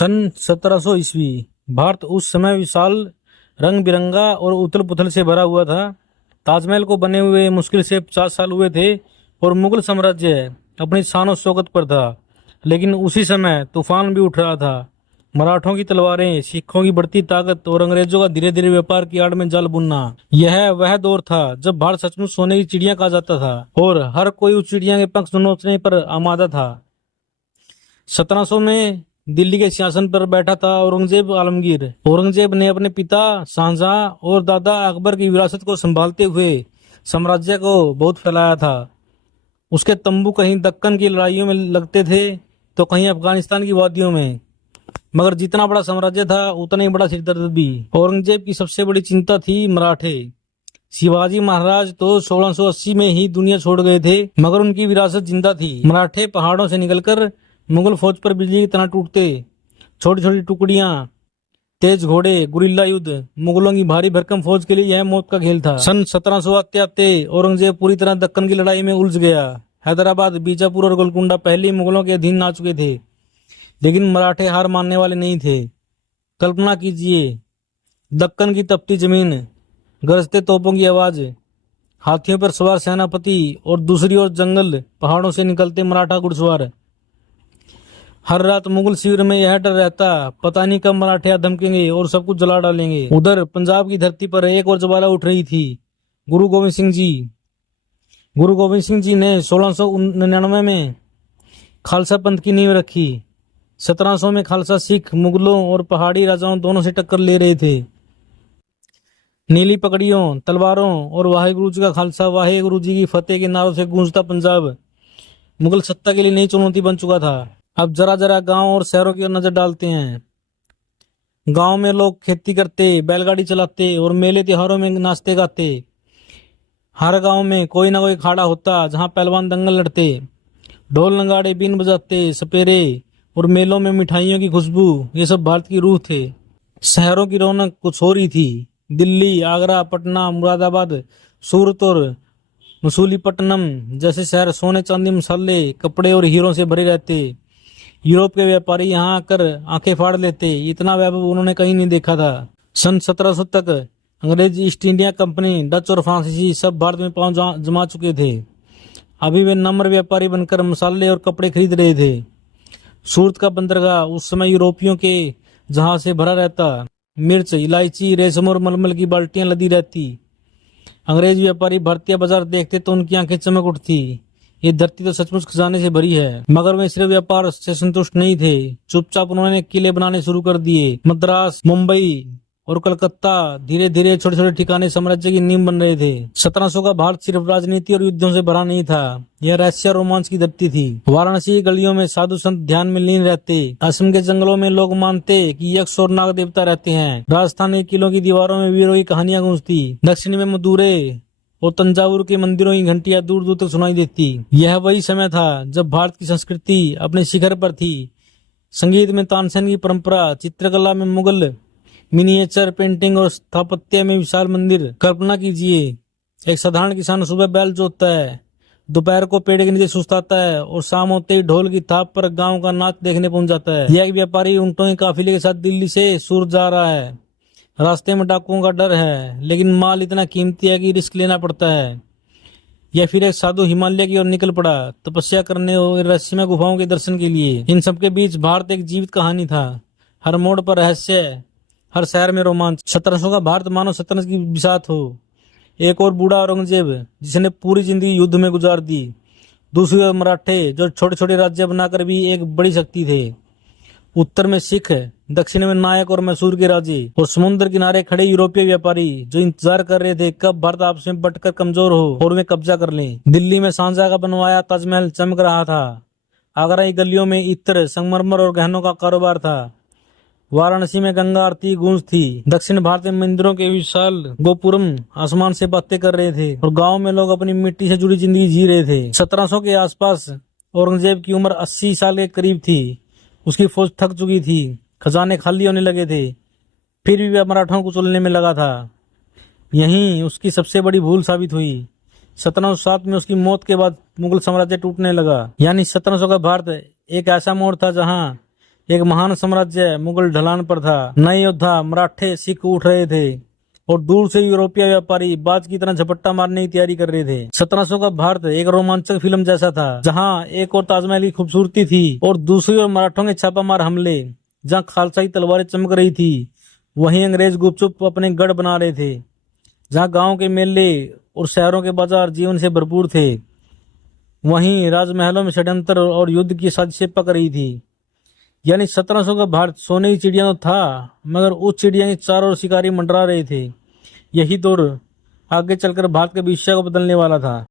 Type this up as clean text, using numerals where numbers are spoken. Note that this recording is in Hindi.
सन 1700 ईस्वी। भारत उस समय विशाल, रंग बिरंगा और उथल पुथल से भरा हुआ था। ताजमहल को बने हुए मुश्किल से 50 साल हुए थे और मुगल साम्राज्य अपनी शान और शौकत पर था। लेकिन उसी समय तूफान भी उठ रहा था। मराठों की तलवारें, सिखों की बढ़ती ताकत और अंग्रेजों का धीरे धीरे व्यापार की आड़ में जाल बुनना। यह वह दौर था जब भारत सचमुच सोने की चिड़िया कहा जाता था और हर कोई उस चिड़िया के पंख नोचने पर आमादा था। 1700 में दिल्ली के सिंहासन पर बैठा था औरंगजेब आलमगीर। औरंगजेब ने अपने पिता शाहजहां और दादा अकबर की विरासत को संभालते हुए साम्राज्य को बहुत फैलाया था। उसके तंबू कहीं दक्कन की लड़ाइयों में लगते थे तो कहीं अफगानिस्तान की वादियों में। मगर जितना बड़ा साम्राज्य था उतना ही बड़ा सिरदर्द भी। औरंगजेब की सबसे बड़ी चिंता थी मराठे। शिवाजी महाराज तो 1680 में ही दुनिया छोड़ गए थे, मगर उनकी विरासत जिंदा थी। मराठे पहाड़ों से निकलकर मुगल फौज पर बिजली की तरह टूटते। छोटी छोटी टुकड़ियां, तेज घोड़े, गुरिल्ला युद्ध। मुगलों की भारी भरकम फौज के लिए यह मौत का खेल था। सन 1700 आते आते औरंगजेब पूरी तरह दक्कन की लड़ाई में उलझ गया। हैदराबाद, बीजापुर और गोलकुंडा पहले ही मुगलों के अधीन आ चुके थे, लेकिन मराठे हार मानने वाले नहीं थे। कल्पना कीजिए, दक्कन की तपती जमीन, गरजते तोपों की आवाज, हाथियों पर सवार सेनापति और दूसरी ओर जंगल, पहाड़ों से निकलते मराठा घुड़सवार। हर रात मुगल शिविर में यह डर रहता, पता नहीं कब मराठे धमकेंगे और सब कुछ जला डालेंगे। उधर पंजाब की धरती पर एक और ज्वाला उठ रही थी, गुरु गोविंद सिंह जी। गुरु गोविंद सिंह जी ने 1699 में खालसा पंथ की नींव रखी। 1700 में खालसा सिख, मुगलों और पहाड़ी राजाओं दोनों से टक्कर ले रहे थे। नीली पगड़ियों, तलवारों और वाहेगुरु जी का खालसा, वाहेगुरु जी की फतेह के नारों से गूंजता पंजाब मुगल सत्ता के लिए नई चुनौती बन चुका था। अब जरा जरा गांव और शहरों की ओर नजर डालते हैं। गांव में लोग खेती करते, बैलगाड़ी चलाते और मेले त्योहारों में नाचते गाते। हर गांव में कोई ना कोई अखाड़ा होता जहां पहलवान दंगल लड़ते। ढोल नगाड़े, बीन बजाते, सपेरे और मेलों में मिठाइयों की खुशबू, ये सब भारत की रूह थे। शहरों की रौनक कुछ और ही थी। दिल्ली, आगरा, पटना, मुरादाबाद, सूरत और मसूलीपट्टनम जैसे शहर सोने, चांदी, मसाले, कपड़े और हीरों से भरे रहते। यूरोप के व्यापारी यहाँ आकर आंखें फाड़ लेते। इतना वैभव उन्होंने कहीं नहीं देखा था। सन 1700 तक अंग्रेज ईस्ट इंडिया कंपनी, डच और फ्रांसीसी सब भारत में पांव जमा चुके थे। अभी वे नम्र व्यापारी बनकर मसाले और कपड़े खरीद रहे थे। सूरत का बंदरगाह उस समय यूरोपियों के जहाज से भरा रहता। मिर्च, इलायची, रेशम और मलमल की बाल्टियां लदी रहती। अंग्रेज व्यापारी भारतीय बाजार देखते तो उनकी आंखें चमक उठती। ये धरती तो सचमुच खजाने से भरी है। मगर वे सिर्फ व्यापार से संतुष्ट नहीं थे। चुपचाप उन्होंने किले बनाने शुरू कर दिए। मद्रास, मुंबई और कलकत्ता, धीरे धीरे छोटे छोटे ठिकाने साम्राज्य की नींव बन रहे थे। 1700 का भारत सिर्फ राजनीति और युद्धों से भरा नहीं था, यह रहस्य रोमांच की धरती थी। वाराणसी की गलियों में साधु संत ध्यान में लीन रहते। असम के जंगलों में लोग मानते कि यक्ष और नाग देवता रहते हैं। राजस्थान के किलों की दीवारों में वीरों की कहानियां गूंजती। दक्षिण में मदुरै और तंजावुर के मंदिरों की घंटियां दूर दूर तक सुनाई देती। यह वही समय था जब भारत की संस्कृति अपने शिखर पर थी। संगीत में तानसेन की परंपरा, चित्रकला में मुगल, मिनिएचर पेंटिंग और स्थापत्य में विशाल मंदिर। कल्पना कीजिए, एक साधारण किसान सुबह बैल जोतता है, दोपहर को पेड़ के नीचे सुस्ताता है और शाम होते ही ढोल की थाप पर गांव का नाच देखने पहुंच जाता है। यह एक व्यापारी ऊंटों के काफिले के साथ दिल्ली से सूरत जा रहा है। रास्ते में डाकुओं का डर है, लेकिन माल इतना कीमती है कि रिस्क लेना पड़ता है। या फिर एक साधु हिमालय की ओर निकल पड़ा तपस्या करने और रहस्यमय गुफाओं के दर्शन के लिए। इन सबके बीच भारत एक जीवित कहानी था। हर मोड़ पर रहस्य, हर शहर में रोमांच। 1700 का भारत मानो शतरंज की बिसात हो। एक और बूढ़ा औरंगजेब जिसने पूरी जिंदगी युद्ध में गुजार दी। दूसरी ओर मराठे जो छोटे छोटे राज्य बनाकर भी एक बड़ी शक्ति थे। उत्तर में सिख, दक्षिण में नायक और मैसूर के राजे, और समुद्र किनारे खड़े यूरोपीय व्यापारी जो इंतजार कर रहे थे कब भारत आपस में बटकर कमजोर हो और वे कब्जा कर लें। दिल्ली में शाहजहां का बनवाया ताजमहल चमक रहा था। आगरा की गलियों में इत्र, संगमरमर और गहनों का कारोबार था। वाराणसी में गंगा आरती गूंज थी। दक्षिण भारत में मंदिरों के विशाल गोपुरम आसमान से बातें कर रहे थे और गाँव में लोग अपनी मिट्टी से जुड़ी जिंदगी जी रहे थे। 1700 के आसपास औरंगजेब की उम्र 80 साल के करीब थी। उसकी फौज थक चुकी थी, खजाने खाली होने लगे थे, फिर भी वह मराठों को चलने में लगा था। यही उसकी सबसे बड़ी भूल साबित हुई। 1707 में उसकी मौत के बाद मुगल साम्राज्य टूटने लगा। यानी 1700 का भारत एक ऐसा मोड़ था जहां एक महान साम्राज्य मुगल ढलान पर था। नए योद्धा मराठे सिख उठ रहे थे और दूर से यूरोपीय व्यापारी बाज की तरह झपट्टा मारने की तैयारी कर रहे थे। 1700 का भारत एक रोमांचक फिल्म जैसा था, जहां एक और ताजमहल की खूबसूरती थी और दूसरी ओर मराठों के छापामार हमले। जहां खालसाई तलवारें चमक रही थी, वहीं अंग्रेज गुपचुप अपने गढ़ बना रहे थे। जहां गांव के मेले और शहरों के बाजार जीवन से भरपूर थे, वहीं राजमहलों में षड्यंत्र और युद्ध की साजिशें पक रही थी। यानी 1700 का भारत सोने की चिड़िया तो था, मगर उस चिड़िया के चारों ओर शिकारी मंडरा रहे थे। यही दौर आगे चलकर भारत के भविष्य को बदलने वाला था।